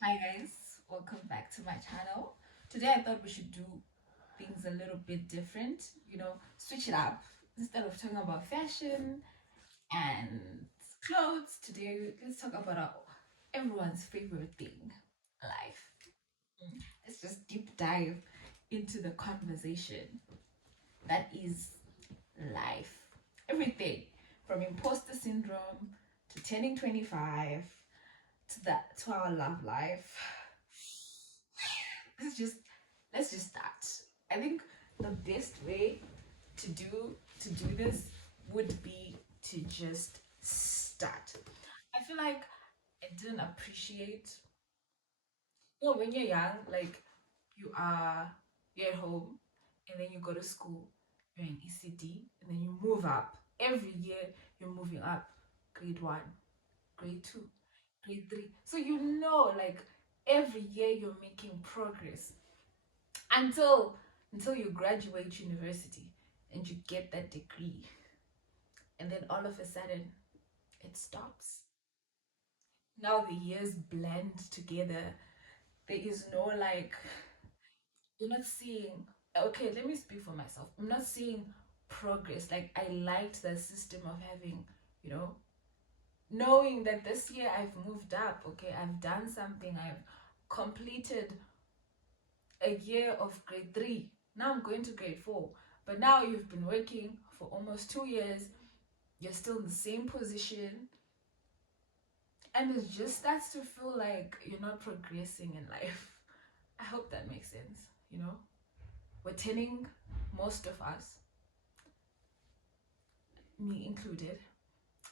Hi guys, welcome back to my channel. Today I thought we should do things a little bit different, switch it up. Instead of talking about fashion and clothes, today let's talk about everyone's favorite thing, life. Let's just deep dive into the conversation that is life. Everything from imposter syndrome to turning 25 to our love life. Let's just start. I think the best way to do this would be to just start. I feel like I didn't appreciate, when you're young, like you are you're at home and then you go to school, you're in ECD, and then you move up. Every year you're moving up. Grade one, grade two, grade three. So like every year you're making progress until you graduate university and you get that degree, and then all of a sudden it stops. Now the years blend together. There is no, like, you're not seeing, okay, let me speak for myself. I'm not seeing progress. Like, I liked the system of having, you know knowing that this year I've moved up. Okay, I've done something. I've completed a year of grade 3. Now I'm going to grade 4. But now you've been working for almost 2 years, you're still in the same position, and it just starts to feel like you're not progressing in life. I hope that makes sense. We're turning, most of us, me included,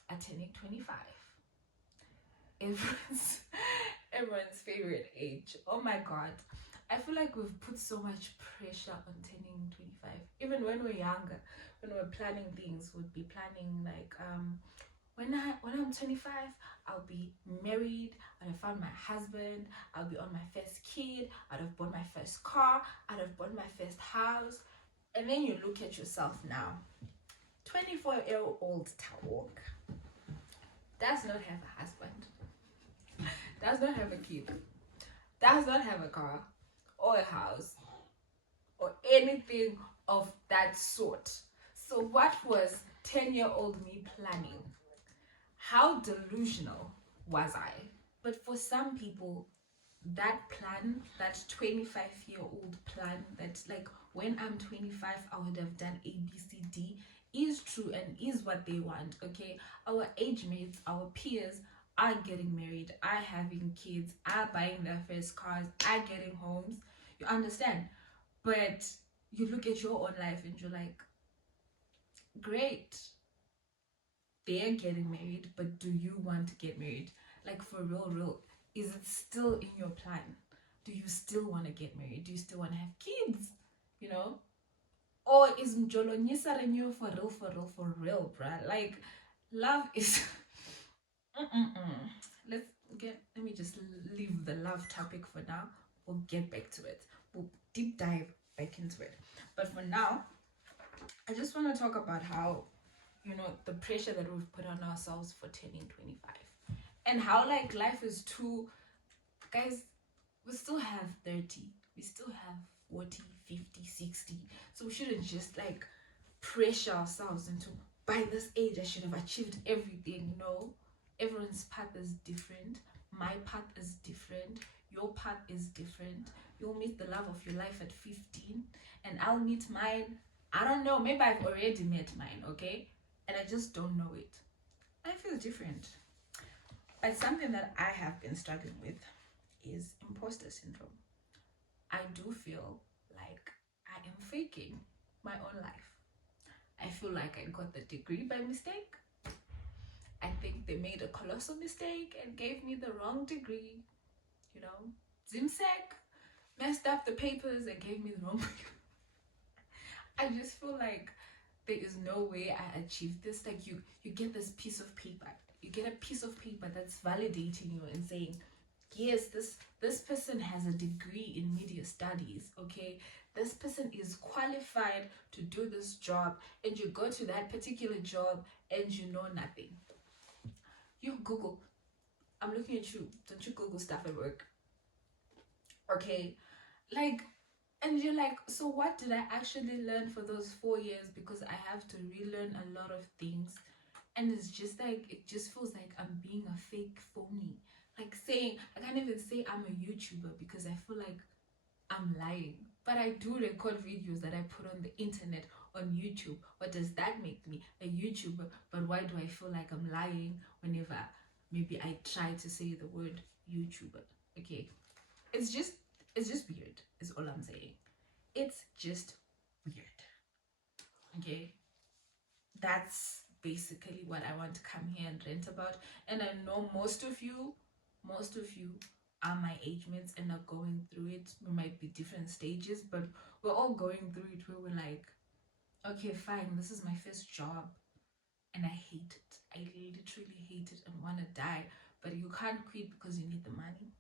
are turning 25. Everyone's everyone's favorite age. Oh my god. I feel like we've put so much pressure on turning 25. Even when we're younger, when we're planning things, we'd be planning like, when I'm 25, I'll be married, I'd have found my husband, I'll be on my first kid, I'd have bought my first car, I'd have bought my first house. And then you look at yourself now. 24-year-old Tawok does not have a husband, does not have a kid, does not have a car or a house or anything of that sort. So, what was 10-year-old me planning? How delusional was I? But for some people, that plan, that 25-year-old plan, that like when I'm 25, I would have done A, B, C, D, is true and is what they want. Okay, our age mates, our peers are getting married, are having kids, are buying their first cars, are getting homes. You understand? But you look at your own life and you're like, great, they're getting married, but do you want to get married? Like, for real, real, is it still in your plan? Do you still want to get married? Do you still want to have kids? You know? Or is Mjolonisa renew for real, for real, for real, bruh? Like, love is. Mm-mm-mm. Let me just leave the love topic for now. We'll get back to it. We'll deep dive back into it. But for now, I just want to talk about how, the pressure that we've put on ourselves for turning 25, and how, like, life is too, guys, we still have 30, we still have 40, 50, 60. So we shouldn't just like pressure ourselves into, by this age I should have achieved everything. No, everyone's path is different. My path is different. Your path is different. You'll meet the love of your life at 15, and I'll meet mine, I don't know, maybe I've already met mine, okay, and I just don't know it. I feel different. But something that I have been struggling with is imposter syndrome. I do feel like I am faking my own life. I feel like I got the degree by mistake. I think they made a colossal mistake and gave me the wrong degree. Zimsec messed up the papers and gave me the wrong paper. I just feel like there is no way I achieved this. Like, you get this piece of paper. You get a piece of paper that's validating you and saying, yes, this person has a degree in media studies. Okay, this person is qualified to do this job, and you go to that particular job and you know nothing. You Google. I'm looking at you. Don't you Google stuff at work? Okay, like, and you're like, so what did I actually learn for those 4 years? Because I have to relearn a lot of things. And it's just like, it just feels like I'm being a fake phony. Like saying, I can't even say I'm a YouTuber because I feel like I'm lying. But I do record videos that I put on the internet, on YouTube. What does that make me? A YouTuber. But why do I feel like I'm lying whenever maybe I try to say the word YouTuber? Okay. It's just weird, is all I'm saying. It's just weird. Okay. That's basically what I want to come here and rant about. And I know most of you are my age mates and are going through it. We might be different stages, but we're all going through it where we're like, okay, fine, this is my first job and I hate it. I literally hate it and want to die. But you can't quit because you need the money.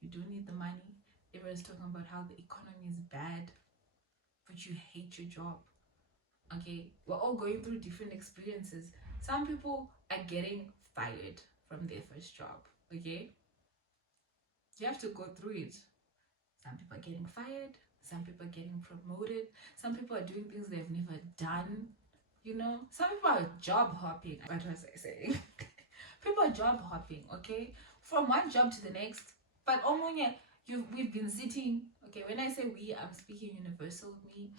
You do need the money. Everyone's talking about how the economy is bad, but you hate your job. Okay, we're all going through different experiences. Some people are getting fired from their first job. Okay, you have to go through it. Some people are getting fired, some people are getting promoted, some people are doing things they've never done. You know, some people are job hopping. What was I saying? People are job hopping, okay, from one job to the next. But omunye, we've been sitting. Okay, when I say we, I'm speaking universal me.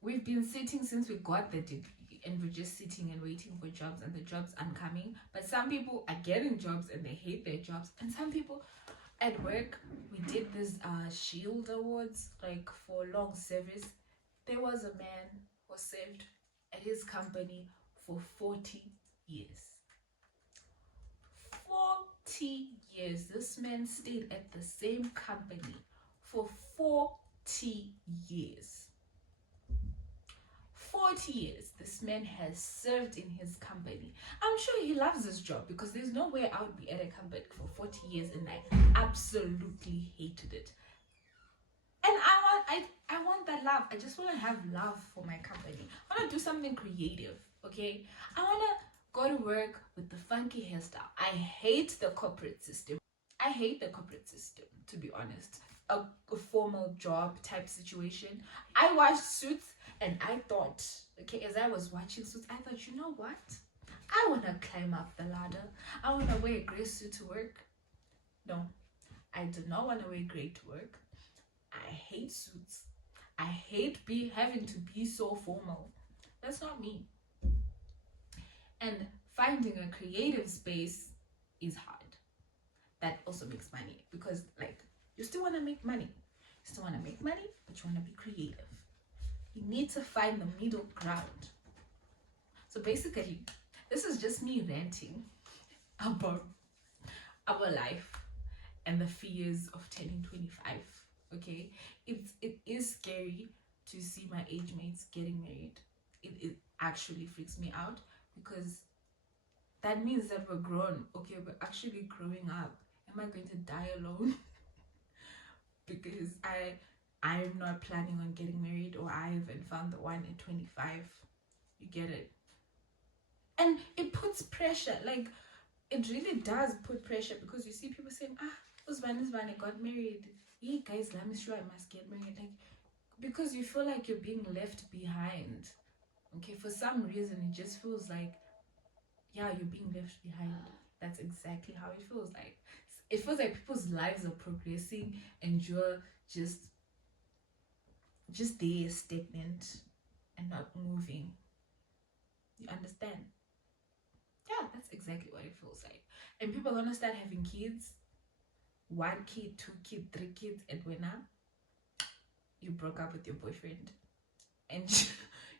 We've been sitting since we got the degree, and we're just sitting and waiting for jobs, and the jobs aren't coming. But some people are getting jobs and they hate their jobs, and some people at work, we did this shield awards like for long service. There was a man who served at his company for 40 years. 40 years. This man stayed at the same company for 40 years. 40 years this man has served in his company. I'm sure he loves his job, because there's no way I would be at a company for 40 years and I absolutely hated it. And I want that love. I just want to have love for my company. I want to do something creative, okay? I want to go to work with the funky hairstyle. I hate the corporate system. I hate the corporate system, to be honest. A formal job type situation. I watched Suits and I thought, okay, as I was watching Suits, I thought, you know what? I want to climb up the ladder. I want to wear a grey suit to work. No, I do not want to wear grey to work. I hate suits. I hate having to be so formal. That's not me. And finding a creative space is hard. That also makes money, because like, you still want to make money. You still want to make money, but you want to be creative. You need to find the middle ground. So basically, this is just me ranting about our life and the fears of turning 25. Okay, it is scary to see my age mates getting married. It actually freaks me out, because that means that we're grown. Okay, we're actually growing up. Am I going to die alone? Because I'm not planning on getting married, or I haven't found the one at 25. You get it? And it puts pressure. Like, it really does put pressure, because you see people saying, Usman got married. Yeah, guys, let me sure I must get married. Like, because you feel like you're being left behind. Okay, for some reason, it just feels like, yeah, you're being left behind. That's exactly how it feels like. It feels like people's lives are progressing and you're just there, stagnant and not moving. You understand? Yeah, that's exactly what it feels like. And people are gonna start having kids. 1 kid, 2 kids, 3 kids, and when you broke up with your boyfriend and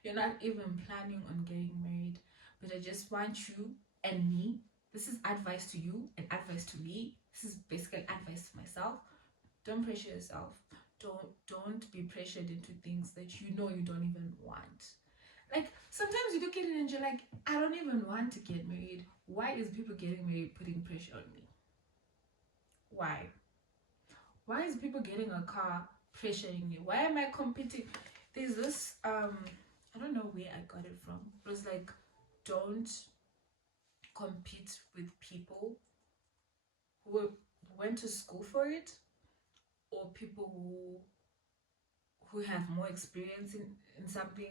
you're not even planning on getting married. But I just want you and me, this is advice to you and advice to me. This is basically advice to myself. Don't pressure yourself. Don't be pressured into things that you know you don't even want. Like, sometimes you look at it and you're like, I don't even want to get married. Why is people getting married putting pressure on me? Why? Why is people getting a car pressuring me? Why am I competing? There's this I don't know where I got it from. It was like, don't compete with people who went to school for it. or people who have more experience in something.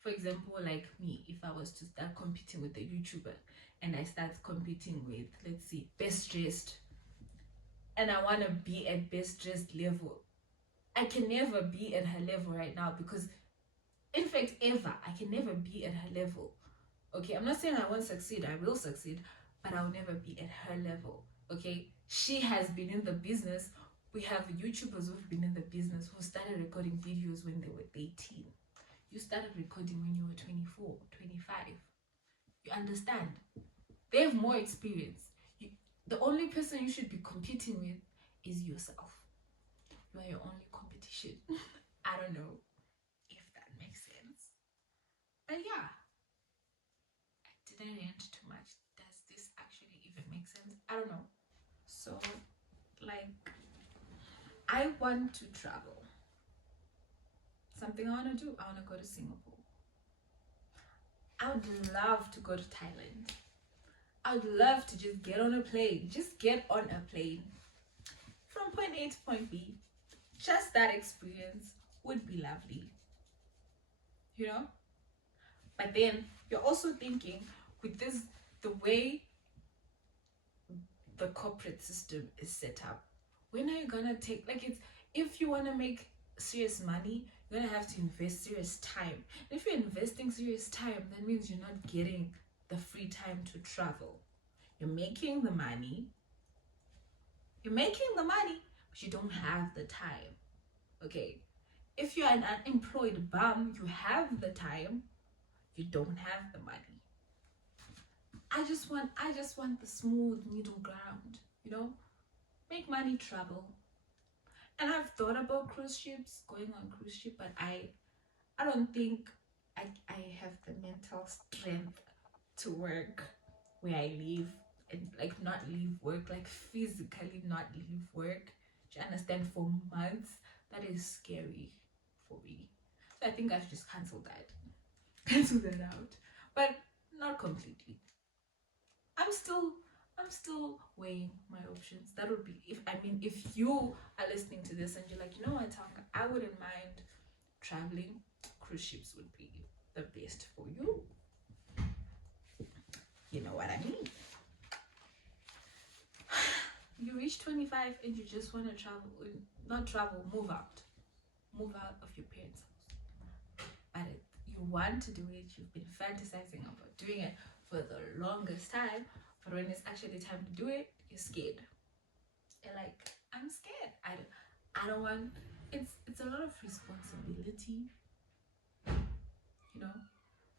For example, like me, if I was to start competing with a YouTuber and I start competing with, let's see, best dressed, and I want to be at best dressed level, I can never be at her level right now, because in fact ever I can never be at her level. Okay, I'm not saying I won't succeed, I will succeed, but I'll never be at her level. Okay, she has been in the business. We have YouTubers who've been in the business who started recording videos when they were 18. You started recording when you were 24, 25. You understand? They have more experience. The only person you should be competing with is yourself. You are your only competition. I don't know if that makes sense. But yeah, did I rant too much? Does this actually even make sense? I don't know. So, like, I want to travel. Something I want to do, I want to go to Singapore. I would love to go to Thailand. I would love to just get on a plane. Just get on a plane from point A to point B. Just that experience would be lovely. You know? But then you're also thinking, with this, the way the corporate system is set up, when are you gonna take, like, it's, if you want to make serious money, you're gonna have to invest serious time. And if you're investing serious time, that means you're not getting the free time to travel. You're making the money, but you don't have the time. Okay, if you're an unemployed bum, you have the time, you don't have the money. I just want the smooth middle ground, you know? Make money, travel. And I've thought about cruise ships, going on cruise ship, but I don't think I have the mental strength to work where I live, and like not leave work, like physically not leave work. Do you understand? For months. That is scary for me. So I think I should just cancel that. Cancel that out. But not completely. I'm still weighing my options. That would be, if you are listening to this and you're like, you know what, Tonga, I wouldn't mind traveling, cruise ships would be the best for you. You know what I mean? You reach 25 and you just want to travel, not travel, move out of your parents' house. But you want to do it, you've been fantasizing about doing it for the longest time, but when it's actually time to do it, you're scared. You're like, I'm scared. I don't want. It's a lot of responsibility, you know,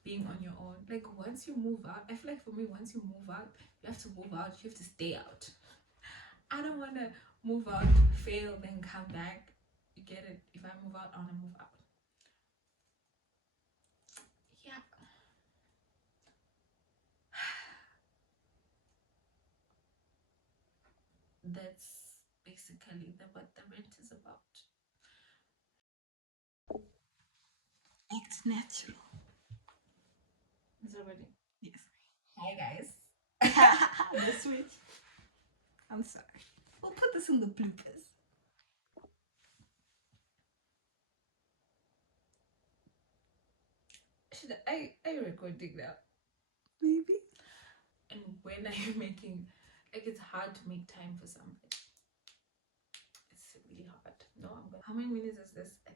being on your own. Like, once you move out, I feel like for me, once you move out, you have to move out, you have to stay out. I don't want to move out, fail, then come back. You get it? If I move out, I want to move out. Yeah. That's basically what the rent is about. It's natural. Is it ready? Yes. Hi guys. The switch. I'm sorry. We'll put this in the bloopers. Should I recording now? Maybe. And when are you making, like, it's hard to make time for something. It's really hard. No, I'm gonna, how many minutes is this? I